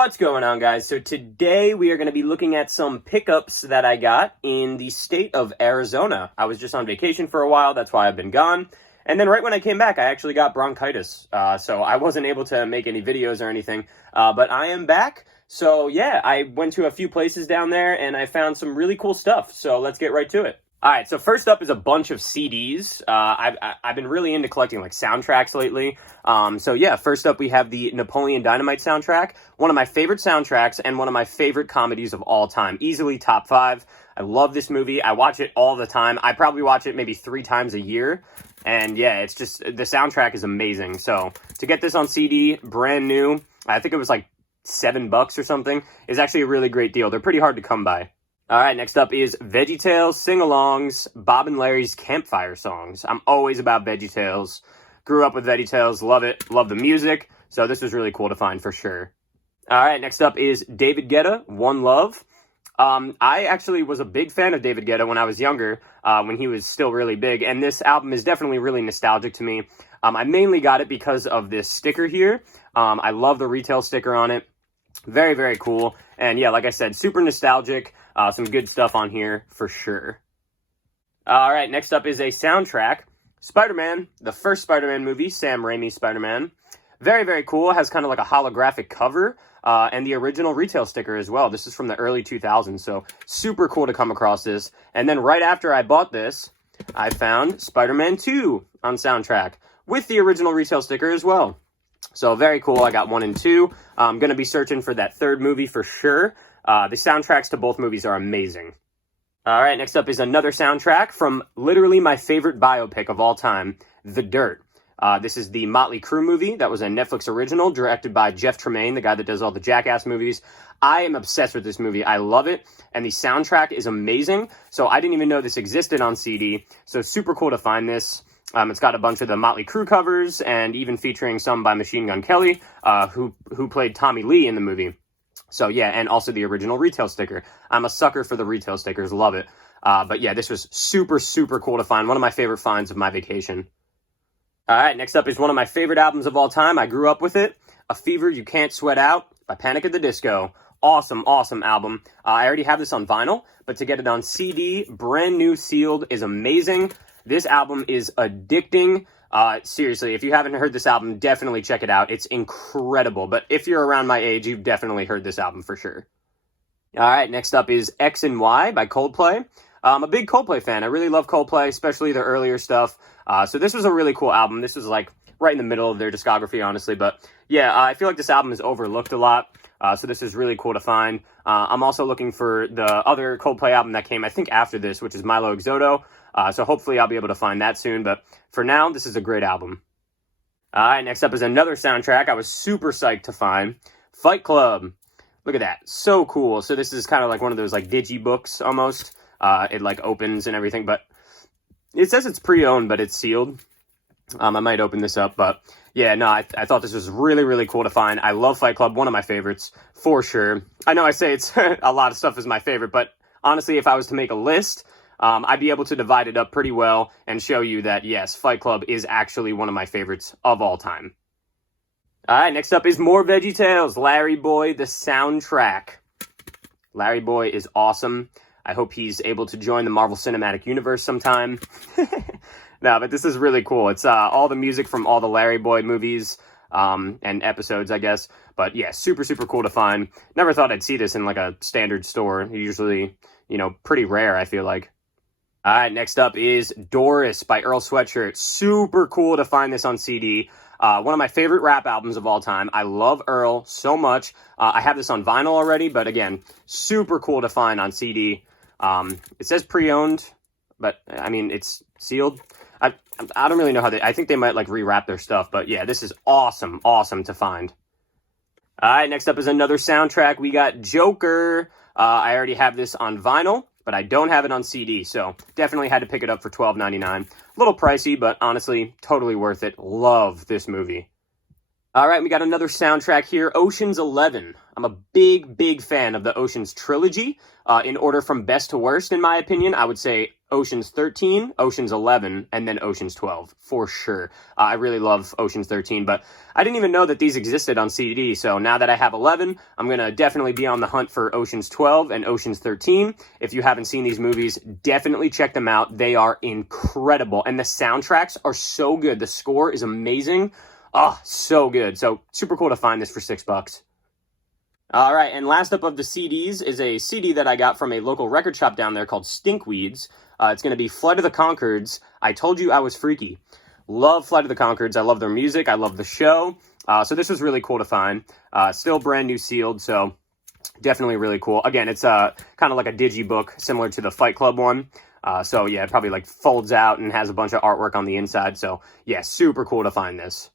What's going on, guys? So today we are going to be looking at some pickups that I got in the state of Arizona. I was just on vacation for a while, that's why I've been gone. And then right when I came back, I actually got bronchitis. So I wasn't able to make any videos or anything, but I am back. So yeah, I went to a few places down there and I found some really cool stuff. So let's get right to it. All right, so first up is a bunch of CDs. I've been really into collecting like soundtracks lately. So yeah, first up we have the Napoleon Dynamite soundtrack, one of my favorite soundtracks and one of my favorite comedies of all time. Easily top 5. I love this movie. I watch it all the time. I probably watch it maybe 3 times a year. And yeah, it's just, the soundtrack is amazing. So to get this on CD, brand new, I think it was like $7 or something, is actually a really great deal. They're pretty hard to come by. All right, next up is VeggieTales Sing-Alongs, Bob and Larry's Campfire Songs. I'm always about VeggieTales. Grew up with VeggieTales, love it, love the music. So this was really cool to find for sure. All right, next up is David Guetta, One Love. I actually was a big fan of David Guetta when I was younger, when he was still really big. And this album is definitely really nostalgic to me. I mainly got it because of this sticker here. I love the retail sticker on it. Very, very cool. And yeah, like I said, super nostalgic. Some good stuff on here for sure. All right, next up is a soundtrack. Spider-Man, the first Spider-Man movie, Sam Raimi's Spider-Man. Very, very cool. It has kind of like a holographic cover and the original retail sticker as well. This is from the early 2000s, so super cool to come across this. And then right after I bought this, I found Spider-Man 2 on soundtrack with the original retail sticker as well. So very cool. I got 1 and 2. I'm going to be searching for that third movie for sure. The soundtracks to both movies are amazing. All right, next up is another soundtrack from literally my favorite biopic of all time, The Dirt. This is the Motley Crue movie that was a Netflix original directed by Jeff Tremaine, the guy that does all the Jackass movies. I am obsessed with this movie. I love it, and the soundtrack is amazing. So I didn't even know this existed on CD, so super cool to find this. It's got a bunch of the Motley Crue covers and even featuring some by Machine Gun Kelly, who played Tommy Lee in the movie. So yeah, and also the original retail sticker. I'm a sucker for the retail stickers, love it. But yeah, this was super, super cool to find. One of my favorite finds of my vacation. All right, next up is one of my favorite albums of all time. I grew up with it. A Fever You Can't Sweat Out by Panic at the Disco. Awesome, awesome album. I already have this on vinyl, but to get it on CD, brand new sealed, is amazing. This album is addicting. Seriously, if you haven't heard this album, definitely check it out. It's incredible. But if you're around my age, you've definitely heard this album for sure. All right, next up is X and Y by Coldplay. I'm a big Coldplay fan. I really love Coldplay, especially their earlier stuff. So this was a really cool album. This was like right in the middle of their discography, honestly. But yeah, I feel like this album is overlooked a lot. So this is really cool to find. I'm also looking for the other Coldplay album that came, I think, after this, which is Milo Exodo. So hopefully I'll be able to find that soon. But for now, this is a great album. All right, next up is another soundtrack I was super psyched to find. Fight Club. Look at that. So cool. So this is kind of like one of those like digibooks almost. It like opens and everything. But it says it's pre-owned, but it's sealed. I might open this up, but yeah, no, I thought this was really, really cool to find. I love Fight Club, one of my favorites, for sure. I know I say it's a lot of stuff is my favorite, but honestly, if I was to make a list, I'd be able to divide it up pretty well and show you that, yes, Fight Club is actually one of my favorites of all time. All right, next up is more VeggieTales, Larry Boy, the soundtrack. Larry Boy is awesome. I hope he's able to join the Marvel Cinematic Universe sometime. No, but this is really cool. It's all the music from all the Larry Boy movies and episodes, I guess. But yeah, super, super cool to find. Never thought I'd see this in like a standard store. Usually, pretty rare, I feel like. All right, next up is Doris by Earl Sweatshirt. Super cool to find this on CD. One of my favorite rap albums of all time. I love Earl so much. I have this on vinyl already, but again, super cool to find on CD. It says pre-owned, but I mean, it's sealed. I don't really know how I think they might like rewrap their stuff, but yeah, this is awesome, awesome to find. All right, next up is another soundtrack. We got Joker. I already have this on vinyl, but I don't have it on CD, so definitely had to pick it up for $12.99. A little pricey, but honestly, totally worth it. Love this movie. All right, we got another soundtrack here, Ocean's 11. I'm a big, big fan of the Ocean's trilogy. In order from best to worst, in my opinion, I would say Ocean's 13, Ocean's 11, and then Ocean's 12, for sure. I really love Ocean's 13, but I didn't even know that these existed on CD, so now that I have 11, I'm going to definitely be on the hunt for Ocean's 12 and Ocean's 13. If you haven't seen these movies, definitely check them out. They are incredible, and the soundtracks are so good. The score is amazing. Oh, so good. So super cool to find this for $6. All right, and last up of the CDs is a CD that I got from a local record shop down there called Stinkweeds. It's going to be Flight of the Conchords, I Told You I Was Freaky. Love Flight of the Conchords. I love their music. I love the show. So this was really cool to find. Still brand new sealed, so definitely really cool. Again, it's kind of like a digibook, similar to the Fight Club one. So yeah, it probably like folds out and has a bunch of artwork on the inside. So yeah, super cool to find this.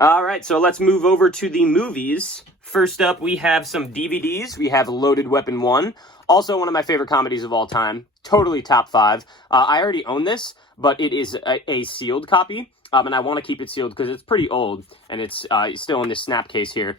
All right, so let's move over to the movies. First up, we have some DVDs. We have Loaded Weapon 1, also one of my favorite comedies of all time. Totally top 5. I already own this, but it is a sealed copy, and I want to keep it sealed because it's pretty old, and it's still in this snap case here.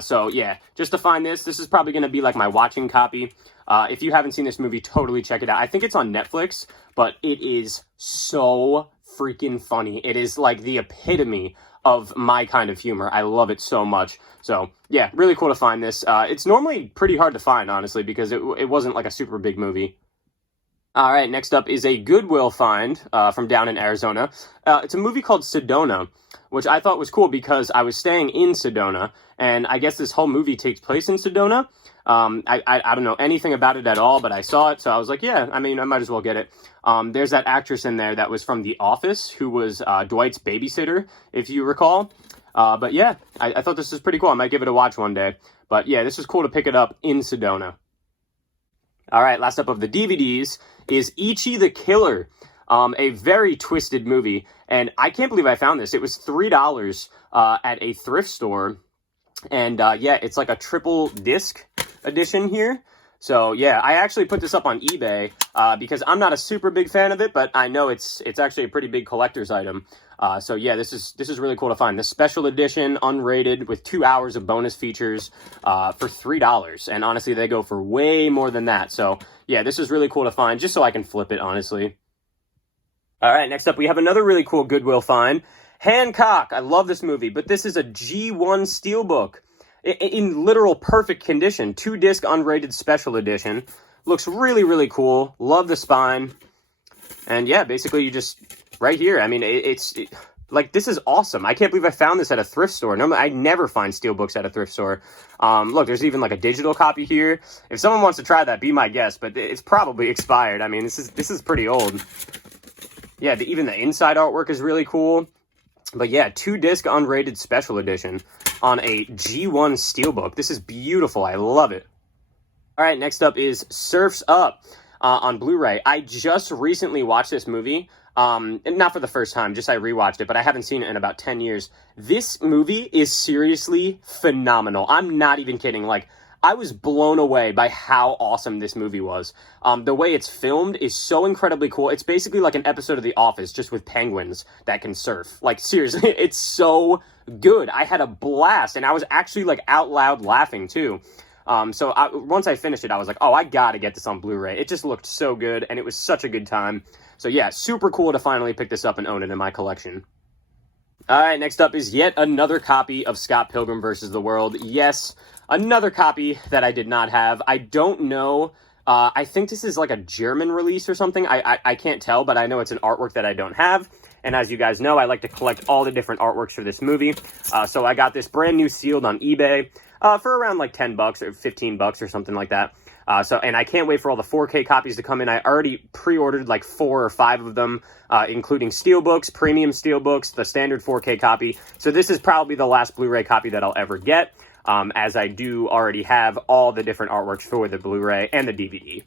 So yeah, just to find this is probably going to be like my watching copy. If you haven't seen this movie, totally check it out. I think it's on Netflix, but it is so freaking funny. It is like the epitome of my kind of humor. I love it so much. So yeah, really cool to find this. It's normally pretty hard to find, honestly, because it wasn't like a super big movie. All right, next up is a Goodwill find from down in Arizona. It's a movie called Sedona, which I thought was cool because I was staying in Sedona, and I guess this whole movie takes place in Sedona. I don't know anything about it at all, but I saw it, so I was like, yeah, I mean, I might as well get it. There's that actress in there that was from The Office, who was Dwight's babysitter, if you recall. But yeah, I thought this was pretty cool. I might give it a watch one day. But yeah, this was cool to pick it up in Sedona. All right, last up of the DVDs is Ichi the Killer, a very twisted movie. And I can't believe I found this. It was $3 at a thrift store. And yeah, it's like a triple disc edition here. So yeah, I actually put this up on eBay because I'm not a super big fan of it, but I know it's actually a pretty big collector's item. So yeah, this is really cool to find. The special edition, unrated, with 2 hours of bonus features for $3. And honestly, they go for way more than that. So yeah, this is really cool to find, just so I can flip it, honestly. All right, next up, we have another really cool Goodwill find. Hancock. I love this movie, but this is a G1 Steelbook. In literal perfect condition. 2-disc unrated special edition. Looks really, really cool. Love the spine. And yeah, basically you just, right here, I mean, like, this is awesome. I can't believe I found this at a thrift store. Normally, I never find steelbooks at a thrift store. Look, there's even like a digital copy here. If someone wants to try that, be my guest, but it's probably expired. I mean, this is pretty old. Yeah, even the inside artwork is really cool. But yeah, 2-disc unrated special edition on a G1 Steelbook. This is beautiful. I love it. All right, next up is Surf's Up on Blu-ray. I just recently watched this movie. Not for the first time, just I rewatched it, but I haven't seen it in about 10 years. This movie is seriously phenomenal. I'm not even kidding. Like, I was blown away by how awesome this movie was. The way it's filmed is so incredibly cool. It's basically like an episode of The Office, just with penguins that can surf. Like, seriously, it's so good. I had a blast, and I was actually, like, out loud laughing, too. So once I finished it, I was like, oh, I gotta get this on Blu-ray. It just looked so good, and it was such a good time. So yeah, super cool to finally pick this up and own it in my collection. All right, next up is yet another copy of Scott Pilgrim vs. the World. Yes, another copy that I did not have. I don't know. I think this is like a German release or something. I can't tell, but I know it's an artwork that I don't have. And as you guys know, I like to collect all the different artworks for this movie. So I got this brand new sealed on eBay for around like $10 or $15 or something like that. And I can't wait for all the 4K copies to come in. I already pre-ordered like 4 or 5 of them, including steelbooks, premium steelbooks, the standard 4K copy. So this is probably the last Blu-ray copy that I'll ever get, as I do already have all the different artworks for the Blu-ray and the DVD.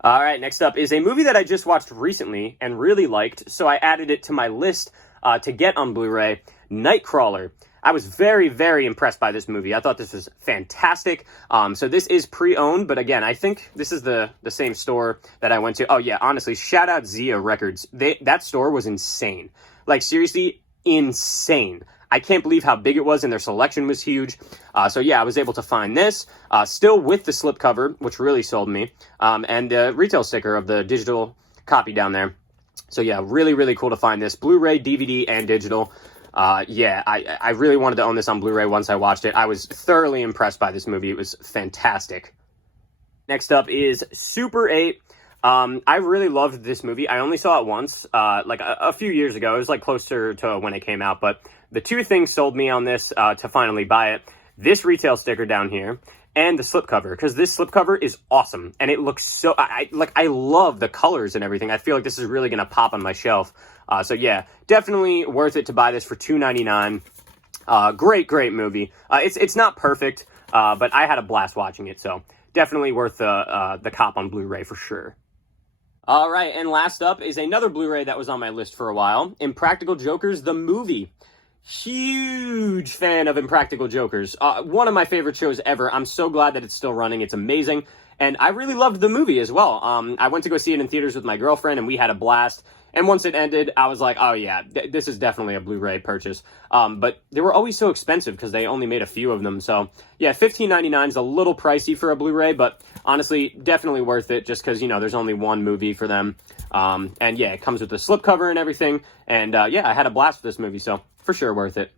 All right, next up is a movie that I just watched recently and really liked, so I added it to my list to get on Blu-ray, Nightcrawler. I was very, very impressed by this movie. I thought this was fantastic. So this is pre-owned, but again, I think this is the same store that I went to. Oh yeah, honestly, shout out Zia Records. That store was insane. Like, seriously, insane. I can't believe how big it was, and their selection was huge. So yeah, I was able to find this, still with the slipcover, which really sold me, and the retail sticker of the digital copy down there. So yeah, really, really cool to find this. Blu-ray, DVD, and digital. Yeah, I really wanted to own this on Blu-ray once I watched it. I was thoroughly impressed by this movie. It was fantastic. Next up is Super 8. I really loved this movie. I only saw it once, like a few years ago. It was like closer to when it came out, but the two things sold me on this to finally buy it. This retail sticker down here and the slipcover, because this slipcover is awesome, and it looks so, I love the colors and everything. I feel like this is really going to pop on my shelf. So yeah, definitely worth it to buy this for $2.99. Great movie. It's not perfect, but I had a blast watching it, so definitely worth the cop on Blu-ray for sure. All right, and last up is another Blu-ray that was on my list for a while, Impractical Jokers, the movie. Huge fan of Impractical Jokers. One of my favorite shows ever. I'm so glad that it's still running. It's amazing. And I really loved the movie as well. I went to go see it in theaters with my girlfriend, and we had a blast. And once it ended, I was like, oh yeah, this is definitely a Blu-ray purchase. But they were always so expensive because they only made a few of them. So yeah, $15.99 is a little pricey for a Blu-ray, but honestly, definitely worth it just because, you know, there's only one movie for them. And yeah, it comes with the slipcover and everything. And yeah, I had a blast with this movie, so for sure worth it.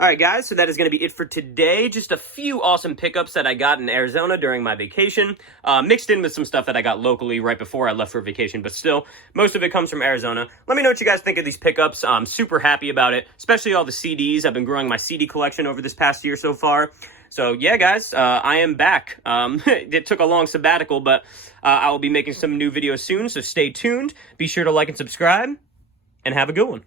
Alright guys, so that is going to be it for today. Just a few awesome pickups that I got in Arizona during my vacation, mixed in with some stuff that I got locally right before I left for vacation, but still, most of it comes from Arizona. Let me know what you guys think of these pickups. I'm super happy about it, especially all the CDs. I've been growing my CD collection over this past year so far. So yeah, guys, I am back. It took a long sabbatical, but I will be making some new videos soon, so stay tuned. Be sure to like and subscribe, and have a good one.